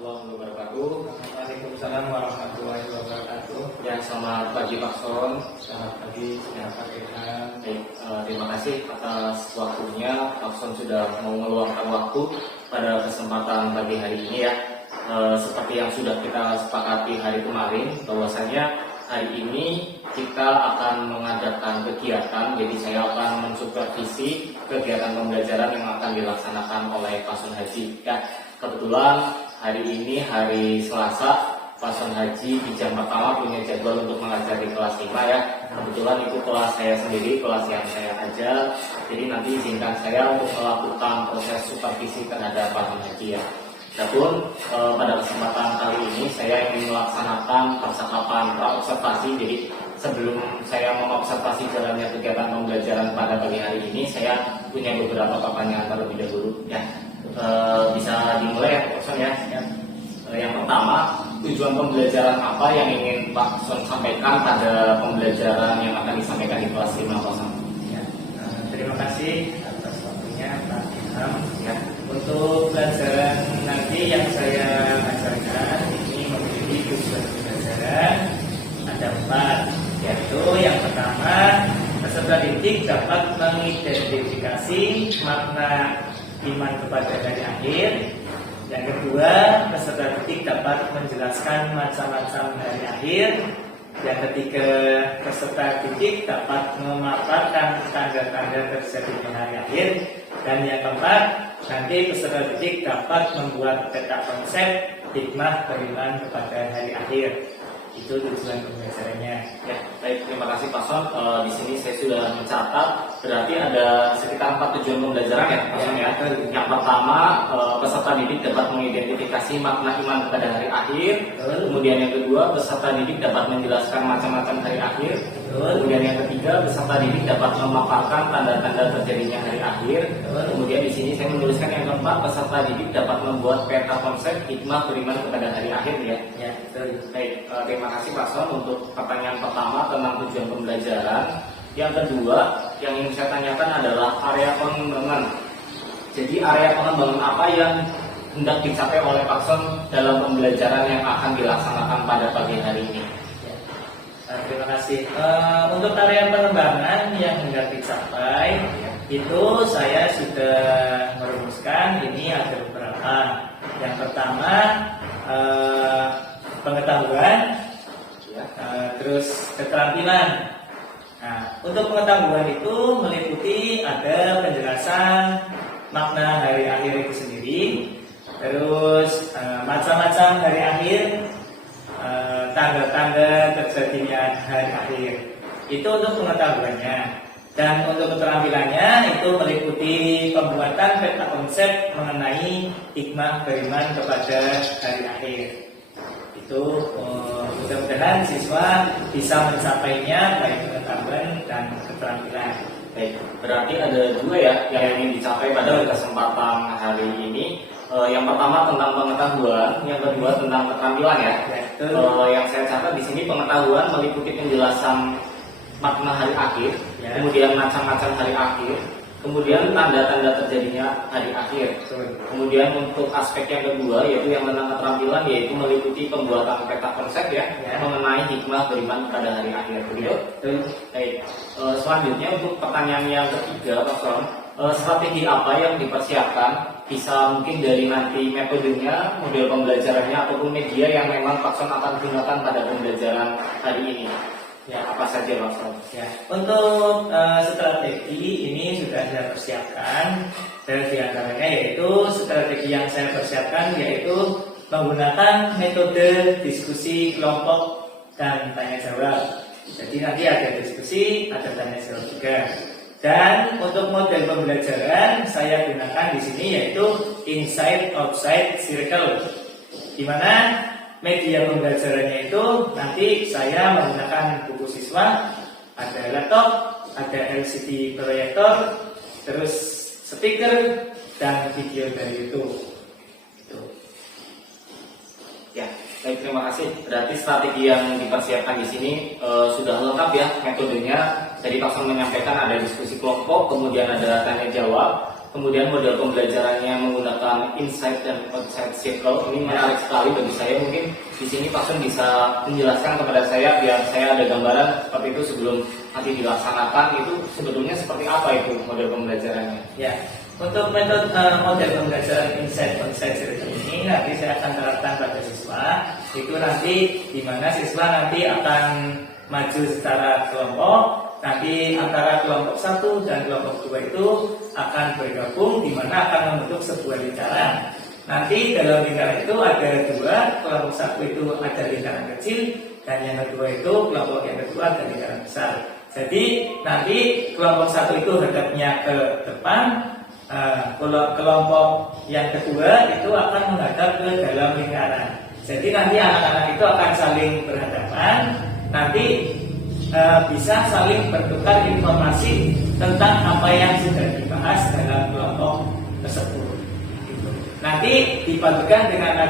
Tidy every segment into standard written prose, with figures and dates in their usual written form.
warahmatullahi wabarakatuh. Waalaikumsalam warahmatullahi wabarakatuh. Ya, selamat pagi Pak Son. Selamat pagi, Pak Ilham. Baik, terima kasih atas waktunya. Pak Son sudah mau meluangkan waktu pada kesempatan pagi hari ini ya. Seperti yang sudah kita sepakati hari kemarin, bahwasanya hari ini kita akan mengadakan kegiatan. Jadi saya akan mensupervisi kegiatan pembelajaran yang akan dilaksanakan oleh Pak Son Haji. Ya, kebetulan hari ini hari Selasa, Pak Son Haji di jam pertama punya jadwal untuk mengajar di kelas 5 ya. Kebetulan itu kelas saya sendiri, kelas yang saya ajar. Jadi nanti izinkan saya untuk melakukan proses supervisi terhadap Pak Son Haji ya. Adapun pada kesempatan kali ini saya ingin melaksanakan percakapan praobservasi. Jadi sebelum saya mengobservasi jalannya kegiatan pembelajaran pada pagi hari ini, saya punya beberapa pertanyaan terlebih dahulu ya. Bisa dimulai ya Pak Son ya. Yang pertama, tujuan pembelajaran apa yang ingin Pak Son sampaikan pada pembelajaran yang akan disampaikan di kelas 5 Pak Son? Ya, terima kasih atas waktunya Pak Ilham. Ya, untuk pelajaran nanti yang saya ajarkan ini memiliki tujuan pembelajaran ada 4, yaitu yang pertama, peserta didik dapat mengidentifikasi makna iman kepada hari akhir. Yang kedua, peserta didik dapat menjelaskan macam-macam hari akhir. Yang ketiga, peserta didik dapat memaparkan tanda-tanda terjadinya hari akhir. Dan yang keempat, nanti peserta didik dapat membuat peta konsep hikmah beriman kepada hari akhir. Itu tujuan pembelajarannya. Ya, baik, terima kasih Pak Son. Di sini saya sudah mencatat, berarti ada sekitar 4 tujuan pembelajaran ya Pak Son ya. Yang pertama, peserta didik dapat mengidentifikasi makna iman kepada hari akhir. Kemudian yang kedua, peserta didik dapat menjelaskan macam-macam hari akhir. Kemudian yang ketiga, peserta didik dapat memaparkan tanda-tanda terjadinya hari akhir. Kemudian di sini saya menuliskan yang keempat, peserta didik dapat membuat peta konsep hikmah beriman kepada hari akhir ya. Ya, betul. Baik, terima kasih Pak Son untuk pertanyaan pertama tentang tujuan pembelajaran. Yang kedua, yang ingin saya tanyakan adalah area pengembangan. Jadi area pengembangan apa yang hendak dicapai oleh Pak Son dalam pembelajaran yang akan dilaksanakan pada pagi hari ini? Terima kasih. Untuk area pengembangan yang hendak dicapai itu saya sudah merumuskan. Ini ada beberapa. Yang pertama, pengetahuan, terus keterampilan. Nah, untuk pengetahuan itu meliputi ada penjelasan makna hari akhir itu sendiri, terus macam-macam hari akhir, tanda-tanda terjadinya hari akhir. Itu untuk pengetahuannya. Dan untuk keterampilannya itu meliputi pembuatan peta konsep mengenai hikmah beriman kepada hari akhir. Itu mudah-mudahan siswa bisa mencapainya baik pengetahuan dan keterampilan. Baik, berarti ada 2 ya yang ingin dicapai pada kesempatan hari ini. Yang pertama tentang pengetahuan, yang kedua tentang keterampilan ya. Yang saya catat di sini pengetahuan meliputi penjelasan makna hari akhir, kemudian macam-macam hari akhir, kemudian tanda-tanda terjadinya hari akhir. Kemudian untuk aspek yang kedua yaitu yang tentang keterampilan, yaitu meliputi pembuatan peta konsep ya mengenai hikmah beriman pada hari akhir. Begitu? Baik. Selanjutnya untuk pertanyaan yang ketiga Pak Son, strategi apa yang dipersiapkan? Bisa mungkin dari nanti metodenya, model pembelajarannya ataupun media yang memang Pak Son akan gunakan pada pembelajaran hari ini. Ya, apa saja Pak Son? Ya, untuk strategi ini sudah saya persiapkan. Dan diantaranya yaitu strategi yang saya persiapkan yaitu menggunakan metode diskusi kelompok dan tanya jawab. Jadi nanti ada diskusi, ada tanya jawab juga. Dan untuk model pembelajaran saya gunakan di sini yaitu inside outside circle, di mana media pembelajarannya itu nanti saya menggunakan buku siswa, ada laptop, ada LCD proyektor, terus speaker dan video dari YouTube. Ya, baik, terima kasih. Berarti strategi yang dipersiapkan di sini sudah lengkap ya metodenya. Jadi Pak Son menyampaikan ada diskusi kelompok, kemudian ada tanya jawab, kemudian model pembelajarannya menggunakan menggunakan inside dan outside circle. Ini menarik sekali bagi saya. Mungkin di sini Pak Son bisa menjelaskan kepada saya biar saya ada gambaran seperti itu sebelum nanti dilaksanakan, itu sebetulnya seperti apa itu model pembelajarannya. Ya, untuk metode model pembelajaran inside outside circle ini nanti saya akan terapkan pada siswa. Itu nanti di mana siswa nanti akan maju secara kelompok. Nanti antara kelompok 1 dan kelompok 2 itu akan bergabung, di mana akan membentuk sebuah lingkaran. Nanti dalam lingkaran itu ada 2, kelompok 1 itu ada lingkaran kecil, dan yang kedua itu kelompok yang kedua ada lingkaran besar. Jadi nanti kelompok 1 itu hadapnya ke depan, kelompok yang kedua itu akan menghadap ke dalam lingkaran. Jadi nanti anak-anak itu akan saling berhadapan, nanti bisa saling bertukar informasi tentang apa yang sudah dibahas dalam kelompok tersebut. Nanti dipadukan dengan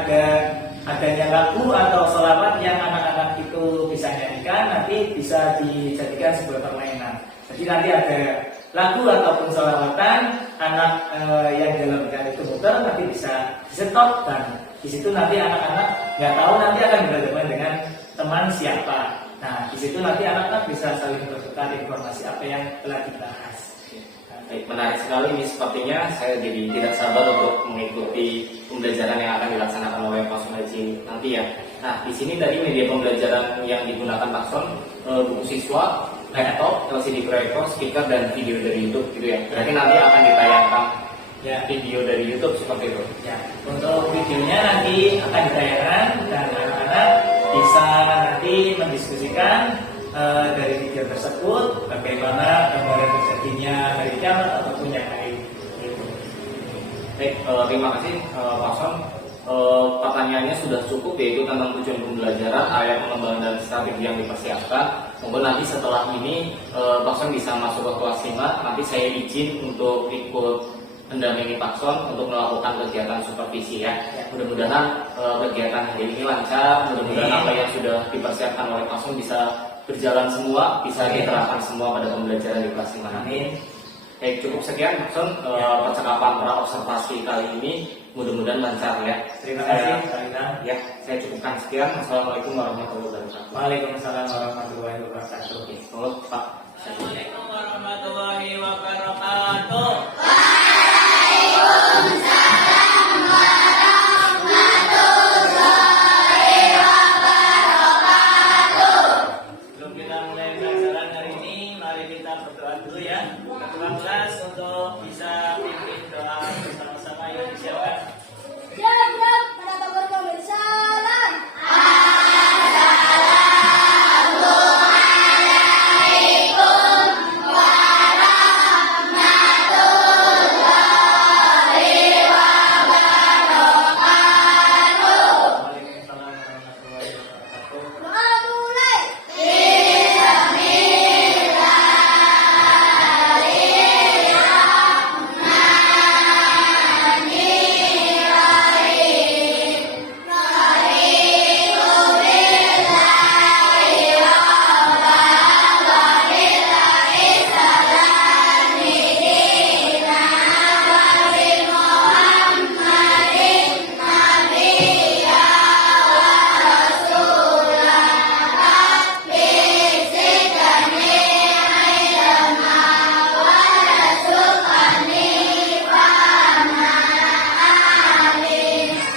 adanya lagu atau sholawat yang anak-anak itu bisa nyanyikan, nanti bisa dijadikan sebuah permainan. Jadi nanti ada lagu ataupun sholawatan, anak yang dalam lingkaran itu muter nanti bisa di stop, dan di situ nanti anak-anak nggak tahu nanti akan berhadapan dengan teman siapa. Nah, di situ nanti anak-anak bisa saling bertukar informasi apa yang telah dibahas. Baik, menarik sekali ini, sepertinya saya jadi tidak sabar untuk mengikuti pembelajaran yang akan dilaksanakan oleh Pak Son nanti ya. Nah, di sini tadi media pembelajaran yang digunakan Pak Son, buku siswa, laptop, LCD proyektor, speaker, dan video dari YouTube gitu ya. Berarti nanti akan ditayangkan ya video dari YouTube seperti itu. Ya, untuk videonya nanti akan ditayangkan dan anak-anak bisa nanti mendiskusikan dari video tersebut bagaimana gambaran terjadinya hari kiamat ataupun yang lain. Baik, terima kasih Pak Son. Pertanyaannya sudah cukup, yaitu tentang tujuan pembelajaran, area pengembangan dan strategi yang dipersiapkan. Mungkin nanti setelah ini Pak Son bisa masuk ke kelas 5. Nanti saya izin untuk ikut mendampingi Pak Son untuk melakukan kegiatan supervisi ya. Mudah-mudahan kegiatan hari ini lancar, mudah-mudahan apa yang sudah dipersiapkan oleh Pak Son bisa berjalan semua, bisa diterapkan semua pada pembelajaran di kelas 5 nanti. Baik, cukup sekian Pak Son percakapan pra-observasi kali ini, mudah-mudahan lancar ya. Terima kasih. Ya, saya cukupkan sekian. Assalamualaikum warahmatullahi wabarakatuh. Waalaikumsalam warahmatullahi wabarakatuh. Oke, selamat Pak. Assalamualaikum warahmatullahi wabarakatuh. Sebelum kita mulai pelajaran hari ini, mari kita berdoa dulu ya. Ketua kelas untuk bisa pimpin doa bersama-sama yang disiapkan. Siap, pada tokoh pemirsalan. Waalaikumsalam warahmatullahi wabarakatuh. Doa mulai.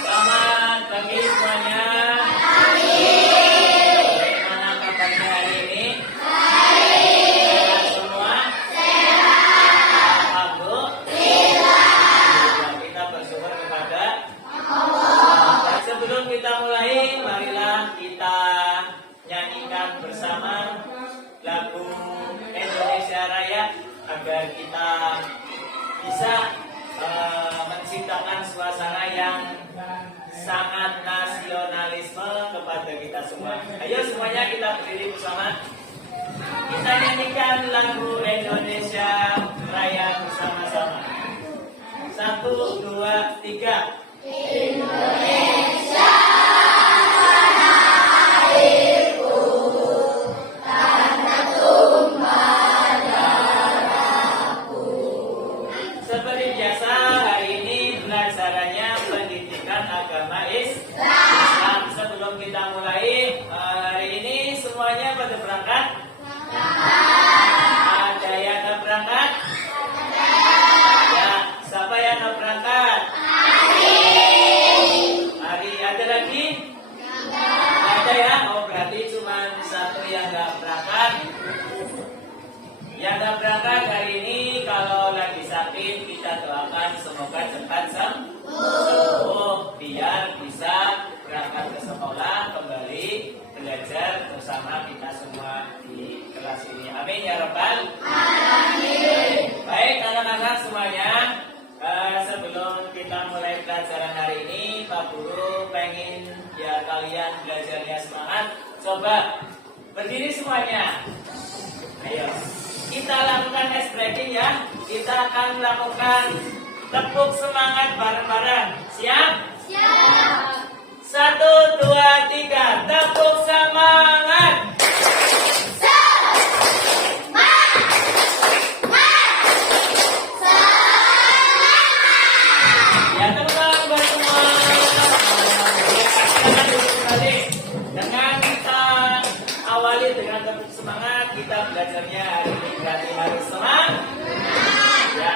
Selamat pagi semuanya. Bagaimana kabarnya hari ini? Sehat semua? Alhamdulillah. Kita bersyukur kepada Allah. Sebelum kita mulai, marilah kita nyanyikan bersama lagu Indonesia Raya agar kita bisa menciptakan suasana yang sangat nasionalisme kepada kita semua. Ayo semuanya kita berdiri bersama. Kita nyanyikan lagu Indonesia Raya bersama-sama. 1, 2, 3. Seperti biasa hari ini pelajarannya agama Islam. Sebelum kita mulai hari ini semuanya pada berangkat? Ada yang nggak berangkat? Ya, siapa yang nggak berangkat? Hari ada lagi? Ada ya? Oh berarti cuma satu yang nggak berangkat. Yang nggak berangkat hari ini kalau lagi sakit kita doakan semoga cepat sembuh biar bisa berangkat ke sekolah kembali belajar bersama kita semua di kelas ini. Amin ya Rabbal Alamin. Baik anak-anak semuanya, sebelum kita mulai pelajaran hari ini, Pak Guru pengen ya kalian belajarnya semangat. Coba berdiri semuanya. Ayo. Kita lakukan ice breaking ya. Kita akan melakukan tepuk semangat bareng-bareng. Siap? Siap. 1, 2, 3. Tepuk semangat. Ya teman-teman buat semua. Silakan duduk kembali. Dengan kita awali dengan tepuk semangat, kita belajarnya hari ini berarti harus semangat. Ya.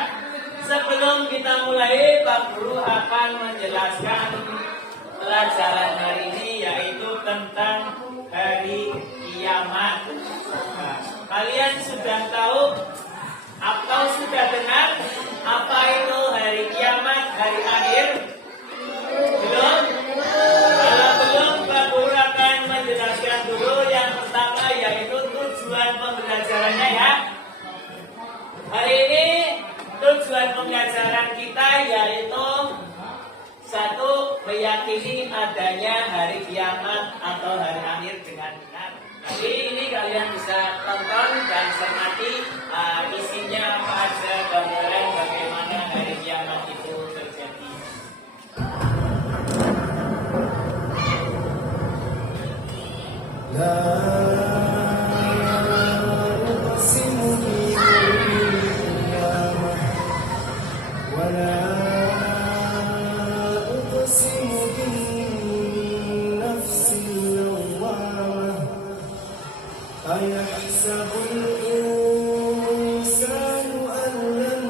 Sebelum kita mulai, Pak Guru akan menjelaskan pelajaran hari ini yaitu tentang hari kiamat. Nah, kalian sudah tahu atau sudah dengar apa itu hari kiamat, hari akhir? Belum? Kalau belum, Pak Guru akan menjelaskan dulu yang pertama yaitu tujuan pembelajarannya ya. Hari ini tujuan pembelajaran kita yaitu satu, meyakini adanya hari kiamat atau hari akhir dengan benar. Jadi ini kalian bisa tonton dan cermati isinya apa aja, gambaran bagaimana hari kiamat itu terjadi. أيحسب الإنسان أن لن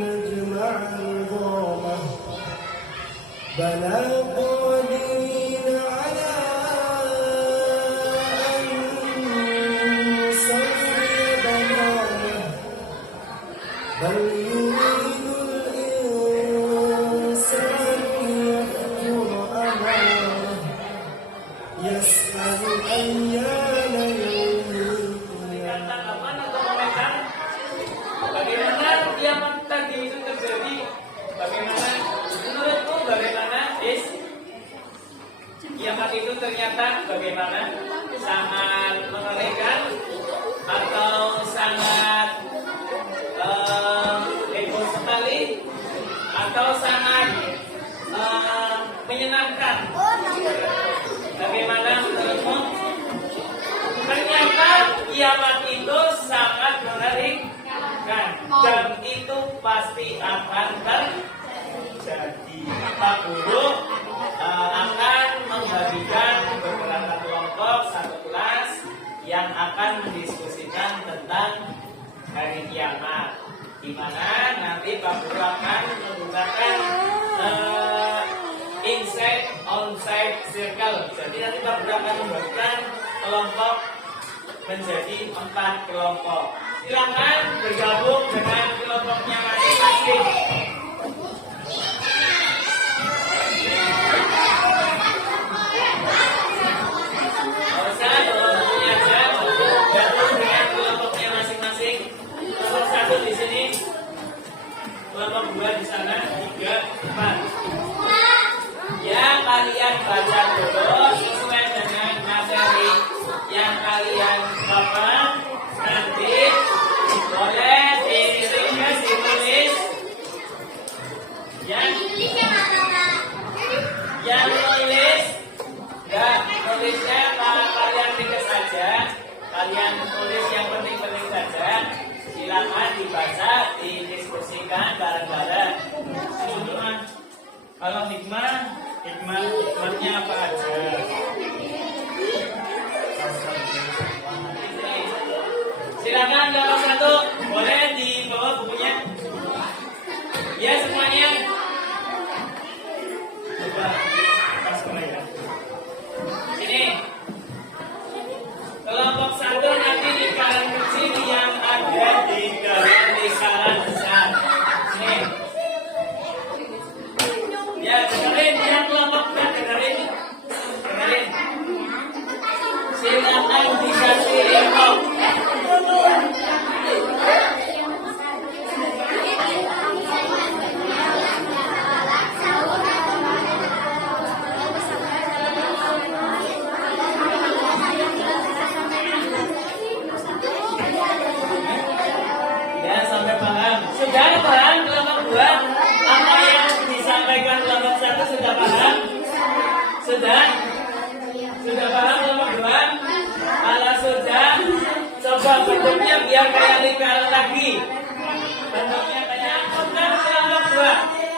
نجمع عظامه بلى قادرين على أن نسوي بنانه بل يريد الإنسان ليفجر أمامه يسأل أيان Bagaimana kiamat tadi itu terjadi? Bagaimana menurutmu? Bagaimana kiamat itu ternyata bagaimana? Sangat mengerikan atau sangat heboh sekali atau sangat menyenangkan? Bagaimana menurutmu? Ternyata kiamat itu sangat mengerikan dan itu pasti akan terjadi. Pak Guru akan membagikan beberapa kelompok satu kelas yang akan mendiskusikan tentang hari kiamat, di mana nanti Pak Guru akan menggunakan inside onside circle. Jadi nanti Pak Guru akan membagikan kelompok menjadi 4 kelompok. Silakan bergabung dengan kelompoknya masing-masing. Gabung dengan kelompoknya masing-masing. Kelompok 1 di sini, kelompok 2 di sana, 3, 4. Ya, kalian baca dulu sesuai dengan materi yang kalian dapat. Nanti boleh ditulis yang nulis enggak, nulisnya kalian ringkas saja. Kalian tulis yang penting-penting saja. Silakan dibaca, didiskusikan bareng-bareng. Kalau hikmah Hikmahnya apa aja? Silakan kelompok satu, boleh dibawa bukunya. Ya semuanya. Coba pas mereka. Ini kelompok satu nanti lingkaran kecil yang ada di dalam lingkaran besar. Ini. Ya dengerin, yang kelompok dua dengerin. Silakan dikasih info. Ya sampai paham. Sudah paham kelompok dua? Apa yang disampaikan kelompok satu sudah paham? Sudah? Sudah paham kelompok dua? Kalau sudah, coba bentuknya biar kayak lingkaran lagi. Bentuknya kayak untuk kelompok dua.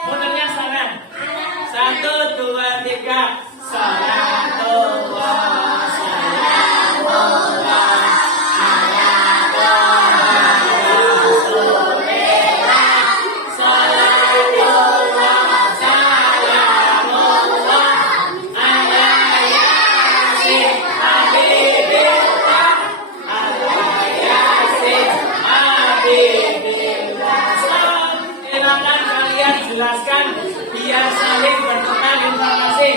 Bentuknya sama. 1, 2, 3. Salam Tuhan, salam Tuhan, salam Tuhan, Rasulullah. Salam Tuhan, salam Tuhan, ala Yasin Habibillah, ala Yasin Habibillah. Silakan kalian jelaskan biar saling bertukar informasi.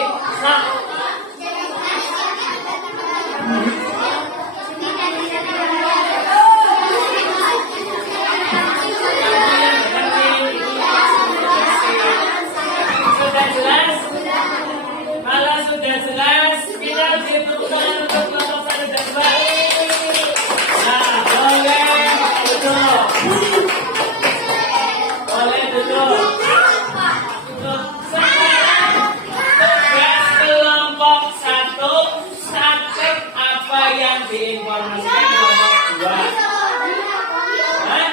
Sudah jelas? Kalau sudah jelas, kita dibutuhkan untuk kelompok 1 dan 2. Nah, boleh duduk. Boleh duduk. Sekarang tugas kelompok 1, catat apa yang diinformasikan kelompok 2. Hah?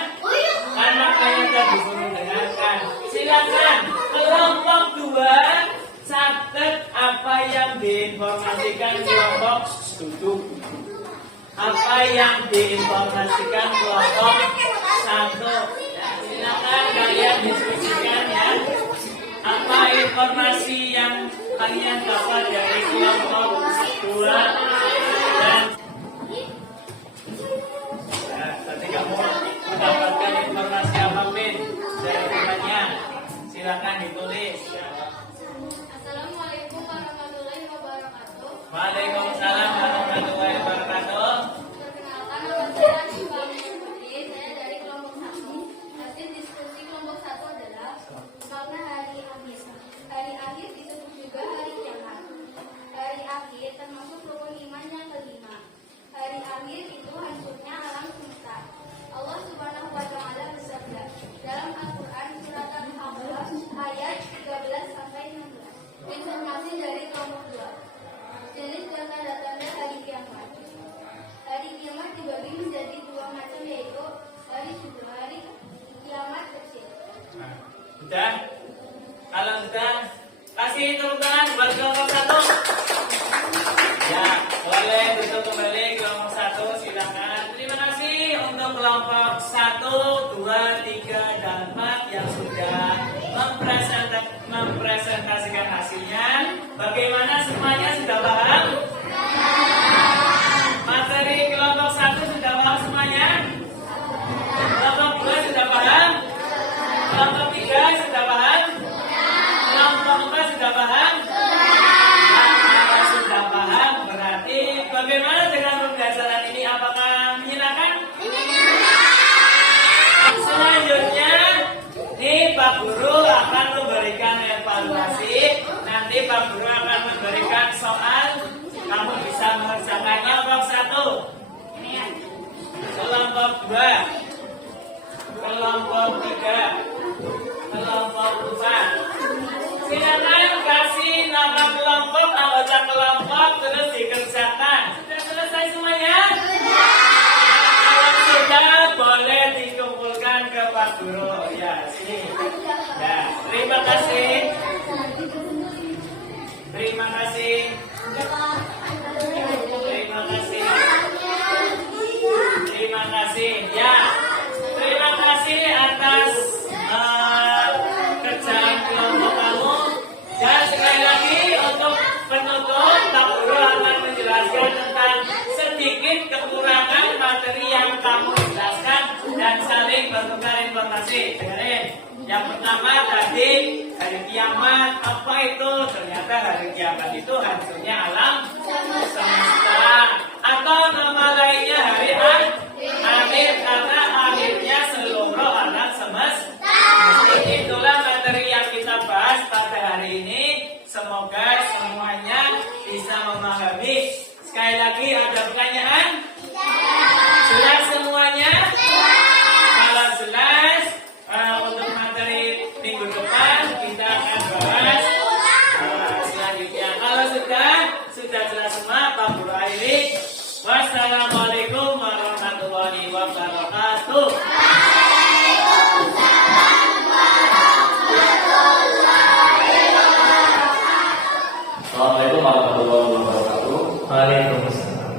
Karena kalian tadi belum dengarkan. Silakan kelompok 2 catat apa yang diinformasikan kelompok 1. Apa yang diinformasikan kelompok 1. Ya, silakan kalian diskusikan ya. Apa informasi yang kalian dapat dari kelompok 2 dan tadi kamu mendapatkan informasi apa Pin dari temannya? Silakan ditulis. Assalamualaikum warahmatullahi wabarakatuh. Waalaikumsalam warahmatullahi wabarakatuh. Perkenalkan, nama saya Syifa Putri. Saya dari kelompok 1. Hasil diskusi kelompok 1 adalah makna hari akhir. Hari akhir disebut juga hari kiamat. Hari akhir termasuk rukun iman yang kelima. Hari akhir itu hancurnya alam semesta. Allah Subhanahu wa Ta'ala bersabda dalam Al-Quran surat Al-A'raf ayat 13 sampai 16. Informasi dari kelompok 2. Jenis dan tanda-tanda hari kiamat. Hari kiamat dibagi menjadi 2 macam, yaitu hari subuh, hari kiamat kecil. Nah, sudah? Kalau sudah, kasih tepuk tangan buat kelompok 1. Ya, boleh duduk kembali kelompok 1, silakan. Terima kasih untuk kelompok 1, 2, 3, dan 4 yang sudah mempresentasikan hasilnya. Bagaimana semuanya sudah paham? Materi kelompok 1 sudah paham semuanya? Kelompok 2 sudah paham? Kelompok 3 sudah paham? Kelompok 4 sudah paham? Kalau sudah paham, berarti bagaimana dengan pembelajaran ini? Apakah menyenangkan? Selanjutnya, nih Pak Guru akan memberikan evaluasi. Nanti Pak Guru akan memberikan soal. Kamu bisa mengerjakannya kelompok 1, kelompok 2, kelompok 3, kelompok 4. Silakan kasih nama kelompok, anggota kelompok, terus dikerjakan. Sudah selesai semuanya? Kalau sudah, boleh dikumpulkan ke Pak Guru. Ya, sini. Ya, terima kasih. kelompok kamu. Dan sekali lagi untuk penutup, Pak Guru akan menjelaskan tentang sedikit kekurangan materi yang kamu jelaskan dan saling bertukar informasi. Dengerin. Yang pertama tadi hari kiamat, apa itu? Ternyata hari kiamat itu hancurnya alam semesta, atau nama lainnya hari akhir, karena akhirnya seluruh alam semesta. Itulah materi yang kita bahas pada hari ini. Semoga semuanya bisa memahami. Sekali lagi, ada pertanyaan? Jelas semuanya? Kalau jelas, untuk materi minggu depan kita akan bahas selanjutnya. Kalau sudah jelas semua, Pak Guru akhiri. Wassalamualaikum warahmatullahi wabarakatuh. Assalamualaikum warahmatullahi wabarakatuh. Waalaikumsalam.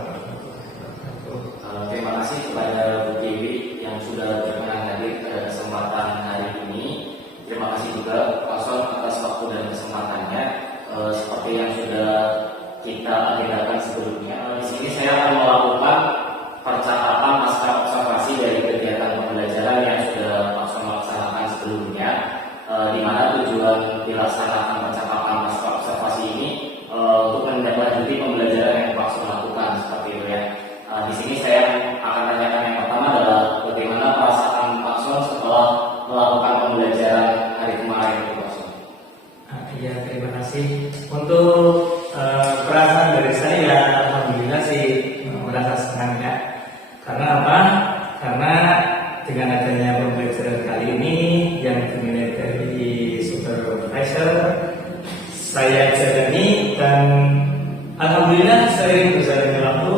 Terima kasih kepada Bu Dewi yang sudah berkenan hadir pada kesempatan hari ini. Terima kasih juga Pak Son atas waktu dan kesempatannya. Seperti yang sudah kita agendakan sebelumnya, di sini saya akan melakukan percakapan pasca observasi dari kegiatan pembelajaran yang sudah Pak Son laksanakan sebelumnya, di mana tujuan dilaksanakan percakapan pasca observasi ini untuk menindaklanjuti pembelajaran yang Pak Son lakukan seperti itu ya. Di sini saya akan tanyakan yang pertama adalah bagaimana perasaan Pak Son setelah melakukan pembelajaran hari kemarin itu Pak Son? Iya, terima kasih. Untuk perasaan dari saya, alhamdulillah sih merasa senang ya. Karena apa? Karena dengan adanya pembelajaran kali ini yang dimulai dari supervisor, saya jalani dan alhamdulillah sering berjalannya waktu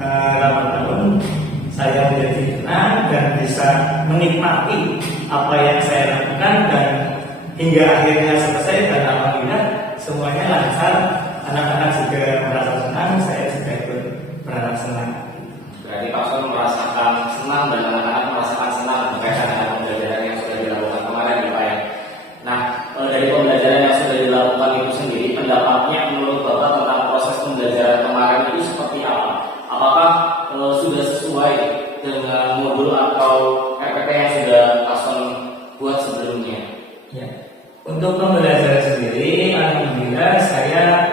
8 tahun saya menjadi tenang dan bisa menikmati apa yang saya lakukan dan hingga akhirnya selesai, dan alhamdulillah semuanya lancar. Anak-anak juga merasa senang, saya juga ikut merasa senang. Berarti Pak Son merasakan senang dan anak-anak merasakan senang berkaitan dengan pembelajaran yang sudah dilakukan kemarin ya Pak ya. Nah, dari pembelajaran yang sudah dilakukan itu sendiri, pendapatnya menurut Bapak tentang proses pembelajaran kemarin itu seperti apa? Apakah sudah sesuai dengan modul atau PPT yang sudah Pak Son buat sebelumnya? Ya. Untuk pembelajaran sendiri, alhamdulillah saya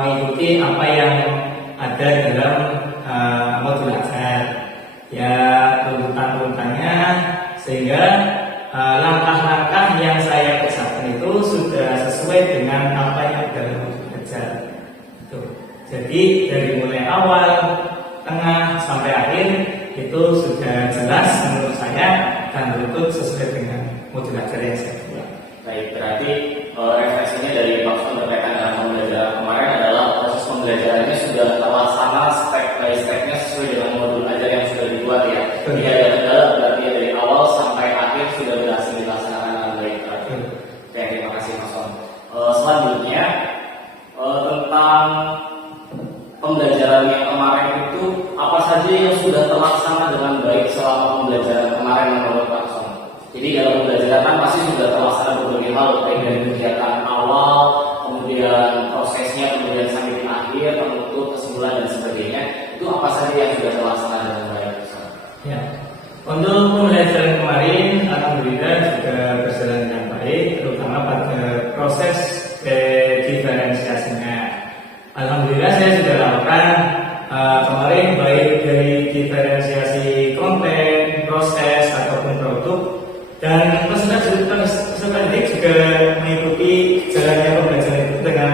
mengikuti apa yang ada dalam modul ajar. Ya, urutan-urutannya, sehingga langkah-langkah yang saya kerjakan itu sudah sesuai dengan apa yang ada dalam modul ajar. Jadi dari mulai awal, tengah sampai akhir itu sudah jelas menurut saya dan betul sesuai dengan modul ajar yang saya buat. Baik, berarti refleksinya dari Pak Son berkaitan dengan pembelajaran kemarin adalah proses pembelajarannya sudah terlaksana step by stepnya sesuai dengan modul ajar yang sudah dibuat ya. Tidak ada kendala, berarti dari awal sampai akhir sudah berhasil dilaksanakan dengan baik. Oke, terima kasih Pak Son. Selanjutnya tentang pembelajaran yang kemarin itu apa saja yang sudah terlaksana dengan baik selama pembelajaran kemarin menurut Pak Son? Jadi dalam pembelajaran kan pasti sudah terlaksana berbagai hal, baik dari kegiatan awal, kemudian prosesnya, kemudian sampai di akhir, penutup, kesimpulan dan sebagainya. Itu apa saja yang sudah terlaksana dengan baik? Ya, untuk pembelajaran kemarin, alhamdulillah juga berjalan dengan baik, terutama pada proses diferensiasinya. Alhamdulillah saya sudah lakukan kemarin baik dari diferensiasi konten, proses ataupun produk. Dan peserta didik juga mengikuti jalannya pembelajaran itu dengan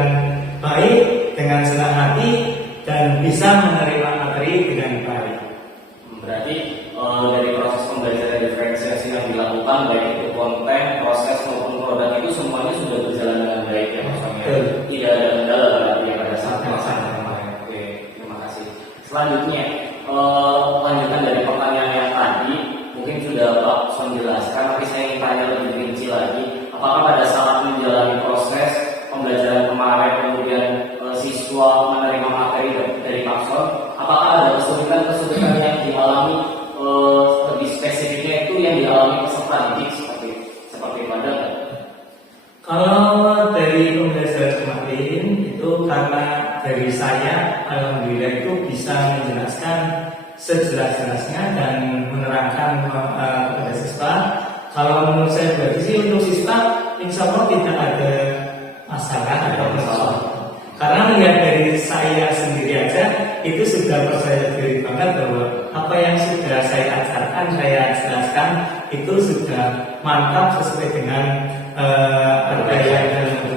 baik, dengan senang hati, dan bisa menerima materi dengan baik. Berarti dari proses pembelajaran diferensiasi yang dilakukan baik itu konten, proses maupun produk itu semuanya sudah berjalan dengan baik. Kalau dari pembelajaran kemarin itu karena dari saya alhamdulillah itu bisa menjelaskan sejelas-jelasnya dan menerangkan kepada siswa. Kalau menurut saya berarti sih untuk siswa insya Allah tidak ada masalah atau masalah. Karena melihat dari saya sendiri aja itu sudah percaya diri banget bahwa apa yang sudah saya ajarkan, saya jelaskan itu sudah mantap sesuai dengan apa yang belajar.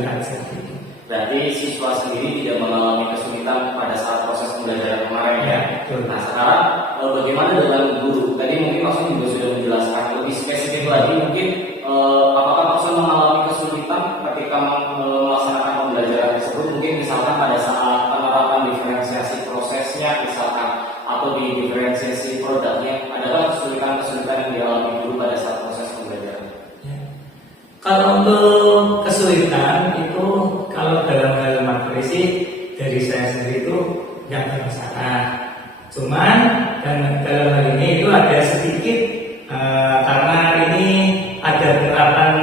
Berarti siswa sendiri tidak mengalami kesulitan pada saat proses pembelajaran kemarin ya. Nah sekarang bagaimana dengan guru? Tadi mungkin Pak Sun juga sudah menjelaskan lebih spesifik lagi. Mungkin apakah Pak Sun mengalami kesulitan ketika melaksanakan pembelajaran tersebut? Mungkin misalkan pada saat penerapan diferensiasi prosesnya misalkan atau di diferensiasi produknya, adakah kesulitan-kesulitan yang dialami guru pada saat proses pembelajaran? Kalau untuk kesulitan itu kalau dalam hal materi sih dari saya sendiri itu yang ada masalah. Cuman dan dalam hal ini itu ada sedikit karena ini ada penerapan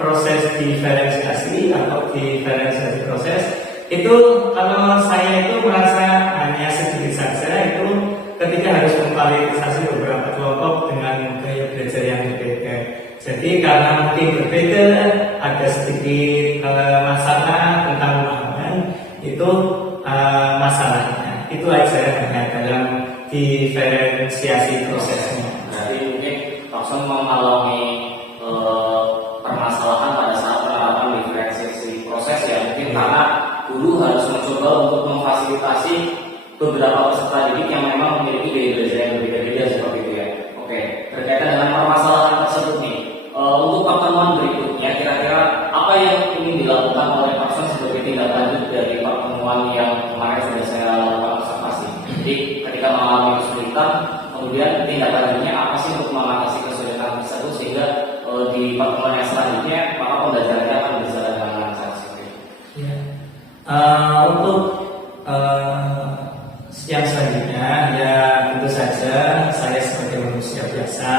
proses diferensiasi atau diferensiasi proses itu kalau saya itu merasa hanya sedikit saja itu ketika harus memvalidarisasi beberapa kelompok dengan gaya belajar yang berbeda. Jadi karena mungkin berbeda, ada sedikit masalah tentang pemahaman itu masalahnya. Itu aja hanya dalam diferensiasi prosesnya. Berarti mungkin Pak Sun mengalami permasalahan pada saat penerapan diferensiasi proses ya. Mungkin karena guru harus mencoba untuk memfasilitasi beberapa peserta didik yang memang memiliki gaya belajar yang berbeda-beda seperti itu ya. Oke, berkaitan dengan permasalahan tersebut nih. Untuk pertemuan berikutnya, kira-kira apa yang ingin dilakukan oleh Pak Sun sebagai tindak lanjut dari pertemuan yang kemarin sudah saya lakukan observasi? Jadi ketika mengalami kesulitan, kemudian tindak lanjutnya apa sih untuk mengatasi kesulitan tersebut sehingga di pertemuan yang selanjutnya maka pembelajarannya akan berjalan dengan lancar seperti itu. Ya. Untuk yang selanjutnya ya tentu saja saya sebagai manusia biasa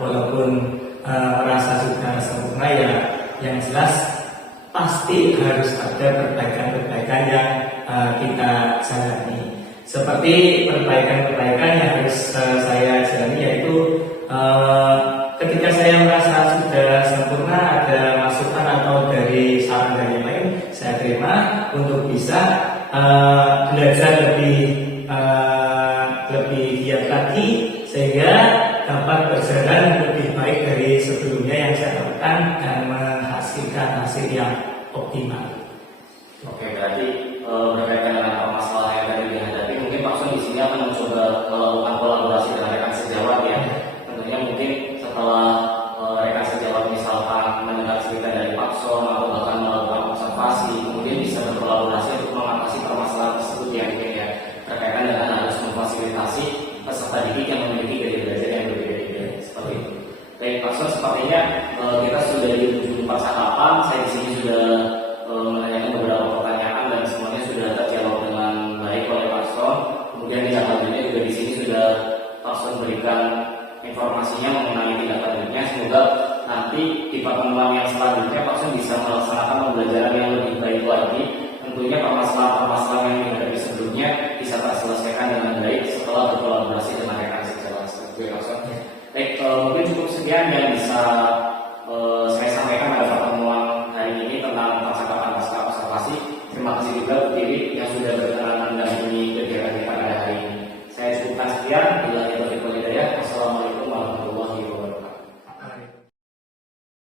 walaupun merasa sudah sempurna ya yang jelas pasti harus ada perbaikan-perbaikan yang kita jalani. Seperti perbaikan-perbaikan yang harus saya jalani yaitu ketika saya merasa sudah sempurna ada masukan atau dari saran dari yang lain saya terima untuk bisa belajar lebih giat lagi sehingga dapat berjalan lebih baik dari sebelumnya yang saya lakukan dan menghasilkan hasil yang optimal. Oke, berarti berkaitan dengan permasalahan yang tadi dihadapi, mungkin Pak Sun di sini akan mencoba melakukan kolaborasi dengan rekan sejawat ya. Tentunya mungkin setelah rekan sejawat misalkan mendengar cerita dari Pak Sun atau bahkan melakukan observasi, kemudian bisa berkolaborasi untuk mengatasi permasalahan tersebut ya mungkin ya berkaitan dengan harus memfasilitasi peserta didik yang memiliki gaya belajar yang berbeda-beda seperti itu. Baik Pak Sun, sepertinya kita sudah di ujung percakapan. Saya di sini sudah menanyakan beberapa pertanyaan dan semuanya sudah terjawab dengan baik oleh Pak Sun. Kemudian di selanjutnya juga di sini sudah Pak Sun berikan informasinya mengenai tindak lanjutnya. Semoga nanti di pertemuan yang selanjutnya Pak Sun bisa melaksanakan pembelajaran yang lebih baik lagi. Tentunya permasalahan